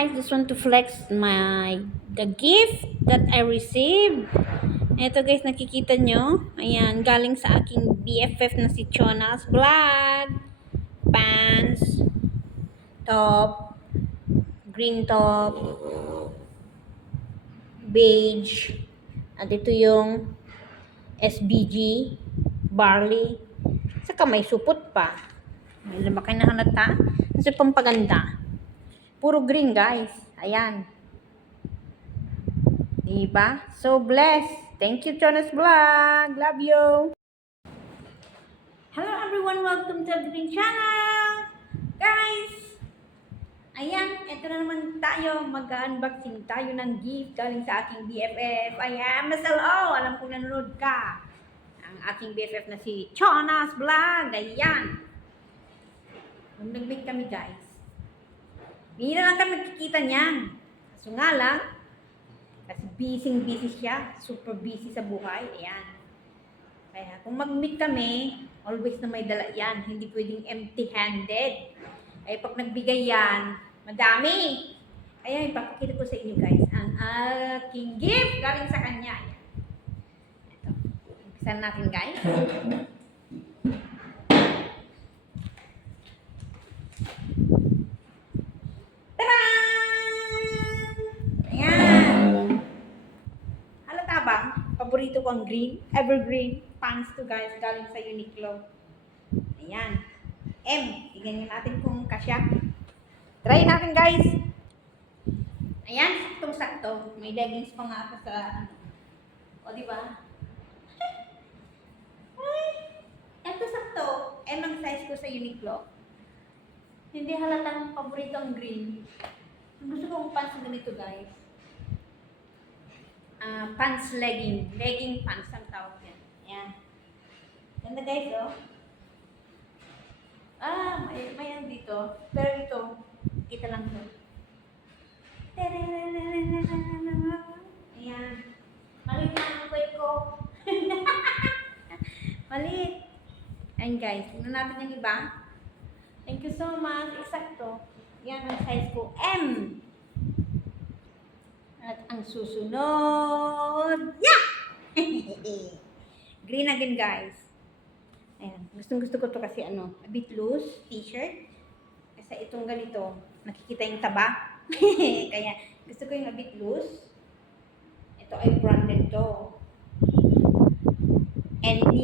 guys, just want to flex the gift that I received. Ito guys, nakikita nyo. Ayan, galing sa aking BFF na si Chonas Vlog. Pants, top, green top, beige. At ito yung SBG, barley. Saka may supot pa. May lumaki na halata. Kasi pampaganda. Puro green guys. Ayan. Diba? So blessed. Thank you, Jonas Vlog. Love you. Hello everyone. Welcome to the Green Channel. Guys, ayan. Ito na naman tayo. Mag-unboxing tayo ng gift galing sa aking BFF. Ayan. Masalo. Alam kong nanonood ka. Ang aking BFF na si Jonas Vlog. Ayan. Nung nag-meet kami guys, hindi na lang kami magkikita niyan. So nga lang, kasi busy siya. Super busy sa buhay. Ayan. Kaya kung mag-meet kami, always na may dala yan. Hindi pwedeng empty-handed. Ay pag nagbigay yan, madami. Kaya ipapakita ko sa inyo guys ang aking gift galing sa kanya. Ayan. Ito. Umpisan natin guys. Paborito ko ang green, evergreen pants to guys, galing sa Uniqlo. Ayan. M. Tignan natin kung kasya. Try natin guys. Ayan, saktong-sakto. May leggings pa nga ako sa o diba? Ay, eto sakto. M ang size ko sa Uniqlo. Hindi halatang paborito ang green. Gusto kong pants na ganito guys. Pants legging pants ang tawag yan. Ayan. Ganda guys, oh. May yan dito. Pero ito, kita lang to. Ayan. Malit na ang weight ko. Malit. Ayan guys, tingnan natin yung iba. Thank you so much. Eksakto. Yan ang size ko. M. At ang susunod, yeah! Green again, guys. Ayan. Gusto ko to kasi a bit loose t-shirt. Kasi itong ganito, nakikita yung taba. Kaya gusto ko yung a bit loose. Ito ay branded to. ND.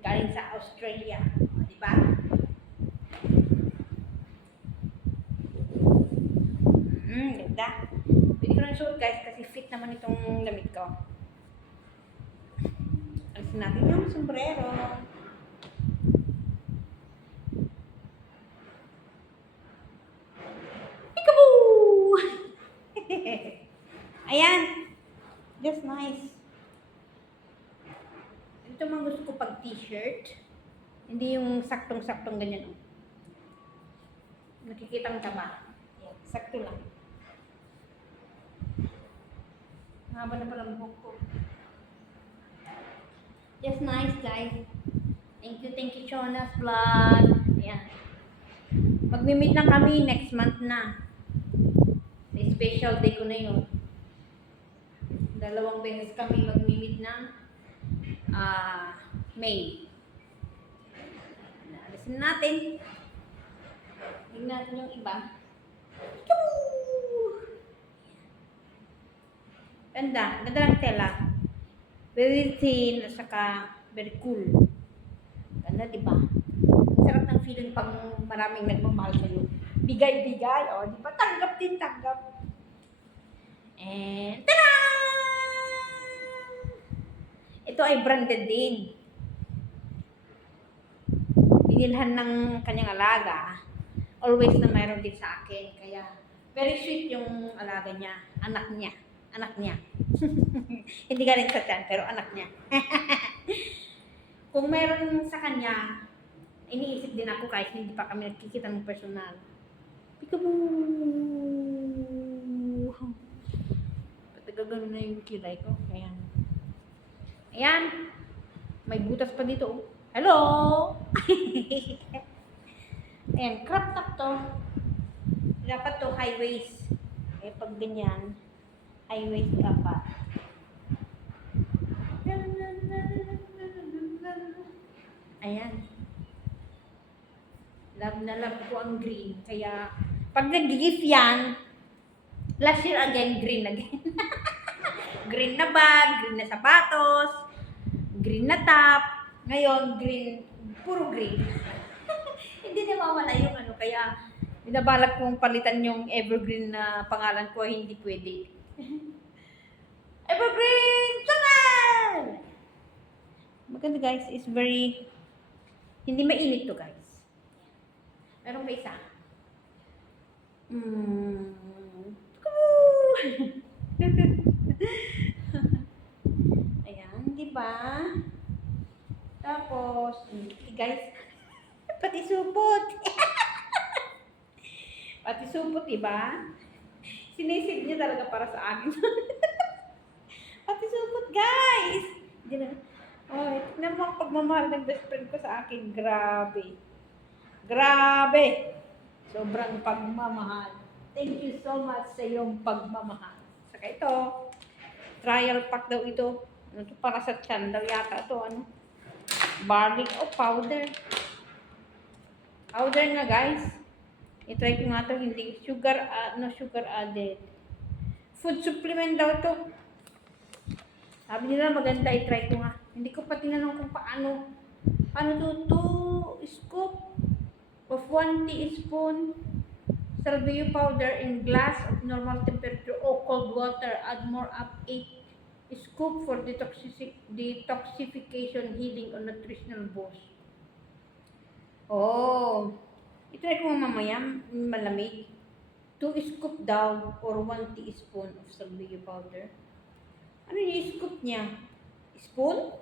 Galing sa Australia. O, diba? Ganda. Pwede ko na suot guys kasi fit naman itong damit ko. Alisin natin yung sombrero. Peekaboo! Ayan. Just nice. Ito mga gusto ko pag t-shirt. Hindi yung saktong-saktong ganyan. Nakikita ang taba. Ayan. Sakto lang. Haba na pala ang buhok ko. Just nice guys. Thank you Jonas Vlog. Ayan. Magmi-meet lang kami next month na. May special day ko na yun. 2 beses kami magmi-meet ng May. Alisin natin. Tingnan natin yung iba. Ganda lang tela. Very thin at saka very cool. Ganda, diba? Sarap ng feeling pag maraming nagmamahal sa'yo. Bigay-bigay, o, diba? Tanggap din, tanggap. And, tada! Ito ay branded din. Binilhan ng kanyang alaga. Always na mayroon din sa akin. Kaya, very sweet yung alaga niya. Anak niya. Hindi galing sa tiyan, pero anak niya. Kung meron sa kanya, iniisip din ako kahit hindi pa kami nagkikita ng personal. Peekaboo! Patagagano na yung kilay ko. Ayan. May butas pa dito. Hello! Ayan, crop top to. Dapat to high waist. Eh, pag ganyan, high waist ka pa. Ayan. Love na love ko ang green. Kaya, pag nag-gift yan, last year again, green again. Green na bag, green na sapatos, green na top. Ngayon, green, puro green. Hindi nawawala yung ano, kaya binabalak kong palitan yung evergreen na pangalan ko, hindi pwede. Evergreen Channel! Maganda guys, it's very, hindi mainit to guys. Meron pa isa. Ayan, di ba? Tapos, guys, pati supot. Pati supot, di ba? Sinisig niya talaga para sa akin. Pati supot, guys! Hindi na. Oh, tignan mo ang pagmamahal ng best friend ko sa akin. Grabe. Grabe! Sobrang pagmamahal. Thank you so much sa iyong pagmamahal. Saka ito, trial pack daw ito. Ano to, para sa tiyan daw yata ito. Ano? Barley powder. Powder nga guys. I-try ko nga ito. Hindi sugar, no sugar added. Food supplement daw ito. Sabi nila maganda, i-try ko nga. Hindi ko pa tinanong kung paano. Ano to? 2 scoop of 1 teaspoon salvia powder in glass of normal temperature or cold water. Add more up 8 scoop for detoxification, healing, or nutritional boost. Oh, i-try ko mamaya, malamig. 2 scoop daw or 1 teaspoon of salvia powder. Ano yung scoop niya? Spoon?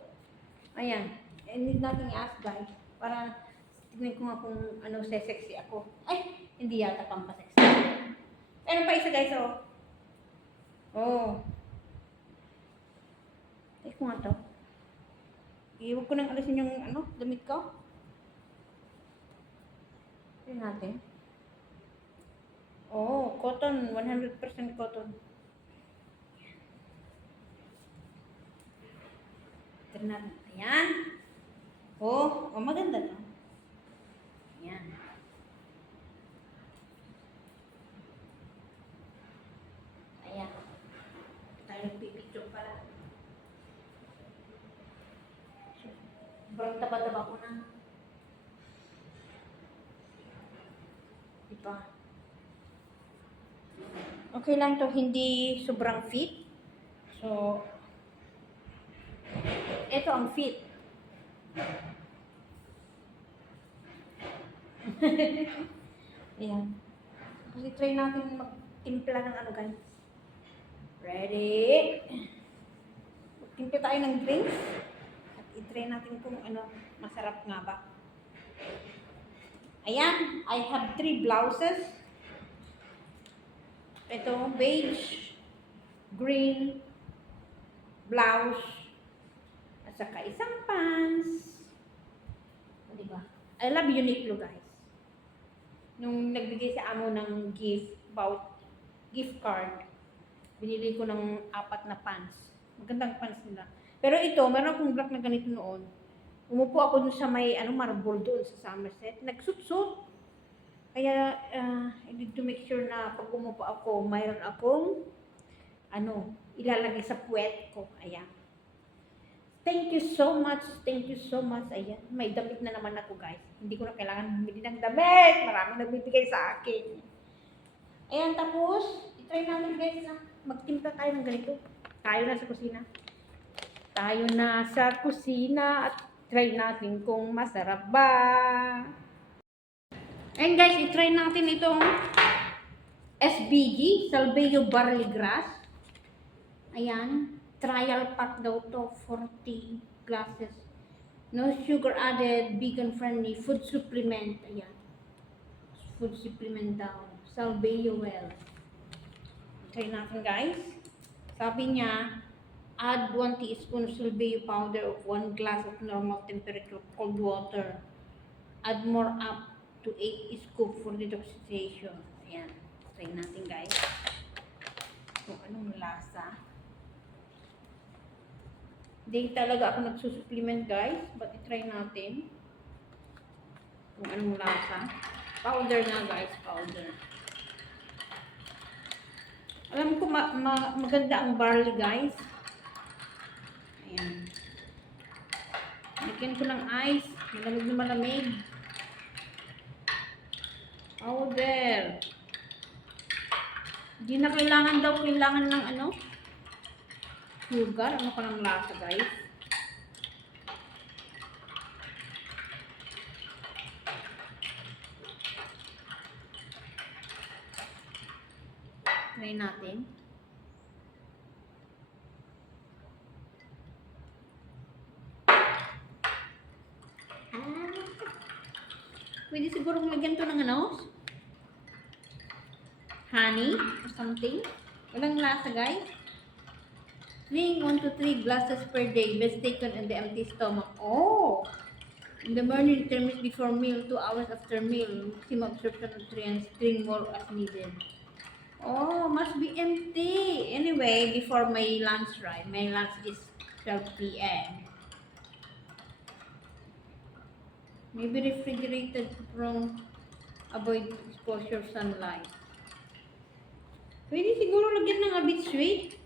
Ayan. Need natin i-ask guys. Para tignan ko nga kung ano, sexy ako. Ay, hindi yata pampasexy. Meron pa isa guys, oh. Oh. Ay, ko nga to. Iwag ko nang alisin yung ano, damit ko. Tignan natin. Oh, cotton. 100% cotton. Tignan natin. Ayan. Oh, maganda to. Ayan. Ayan. Tayo nagpipicture pala. Sobrang taba-taba ko na. Diba? Okay lang to, hindi sobrang fit. So, ito ang fit. Ayan. Kasi try natin magtimpla ng ano guys. Ready? Magtimpla tayo ng drinks. At i-try natin kung ano, masarap nga ba. Ayan. I have 3 blouses. Ito, beige, green, blouse, at saka isang pants. Diba? I love Uniqlo guys. Nung nagbigay sa amo ng gift card, binili ko ng 4 na pants. Magandang pants nila. Pero ito, meron akong black na ganito noon. Umupo ako dun sa may marble doon sa Somerset. Nagsutsut. Kaya, I need to make sure na pag umupo ako, mayroon akong ilalagay sa puwet ko. Ayan. Thank you so much. Thank you so much. Ayan. May damit na naman ako, guys. Hindi ko na kailangan bumili ng damit. Maraming nagbibigay sa akin. Ayan, tapos, itry namin, guys, na magtimpla tayo ng ganito. Tayo na sa kusina. Tayo na sa kusina at try natin kung masarap ba. Ayan, guys, itry natin itong SBG, Salvio Barley Grass. Ayan. Trial pack daw to, 40 glasses. No sugar added, vegan friendly, food supplement. Ayan. Food supplement daw. Salvio well. Try natin guys. Sabi niya, add 1 teaspoon Salvio powder of 1 glass of normal temperature cold water. Add more up to 8 scoop for detoxification. Ayan. Try natin guys. kung anong lasa. Hindi talaga ako nagsusupplement guys, but i-try natin kung anong lasa. Powder na guys, powder. Alam ko maganda ang barley guys. Ayan. Lagyan ko ng ice, malamig na malamig. Powder. Hindi na kailangan ng ano, sugar. Ano ka ng lasa guys? Try natin. Pwede siguro lagyan to ng ano? Honey or something. Walang lasa guys. Drink 1 to 3 glasses per day. Best taken in the empty stomach. Oh! In the morning, 10 minutes before meal, 2 hours after meal. Maximum absorption of nutrients. Drink more as needed. Oh, must be empty. Anyway, before my lunch, right? My lunch is 12 p.m. Maybe refrigerated from avoid exposure sunlight. Pwede siguro lagyan ng a bit sweet.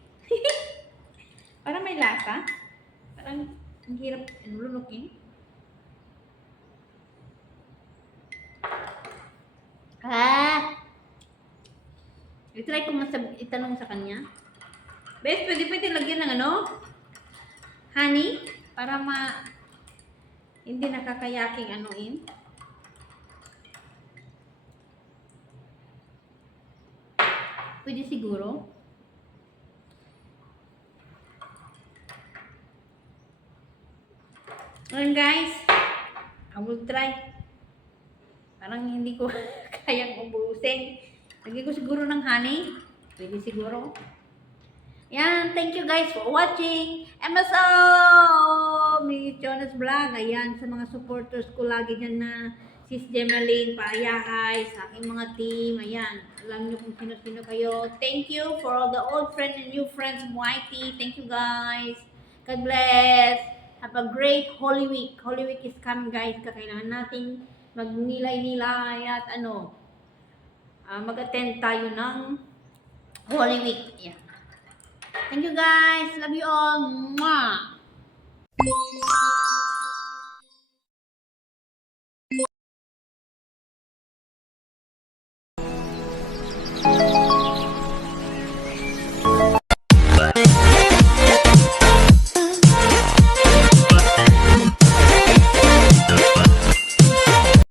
Para may lasa. Parang ang hirap lunukin. I-try ko itanong sa kanya. Bes, pwede lagyan ng ano? Honey? Para hindi nakakayaking anuin. Pwede siguro. Ngayon guys, I will try. Parang hindi ko kayang ubusin. Lagyan ko siguro ng honey. Pwede siguro. Yan, thank you guys for watching. MSO! Miss Jonas Vlog. Ayan, sa mga supporters ko lagi dyan na Sis Gemaline, Paayahay, sa aking mga team. Ayan, alam nyo kung sino-sino kayo. Thank you for all the old friends and new friends of YT. Thank you guys. God bless. Have a great Holy Week. Holy Week is coming guys. Kakailangan nating magnilay-nilay at mag-attend tayo ng Holy Week. Ayan. Thank you guys. Love you all. Mwah!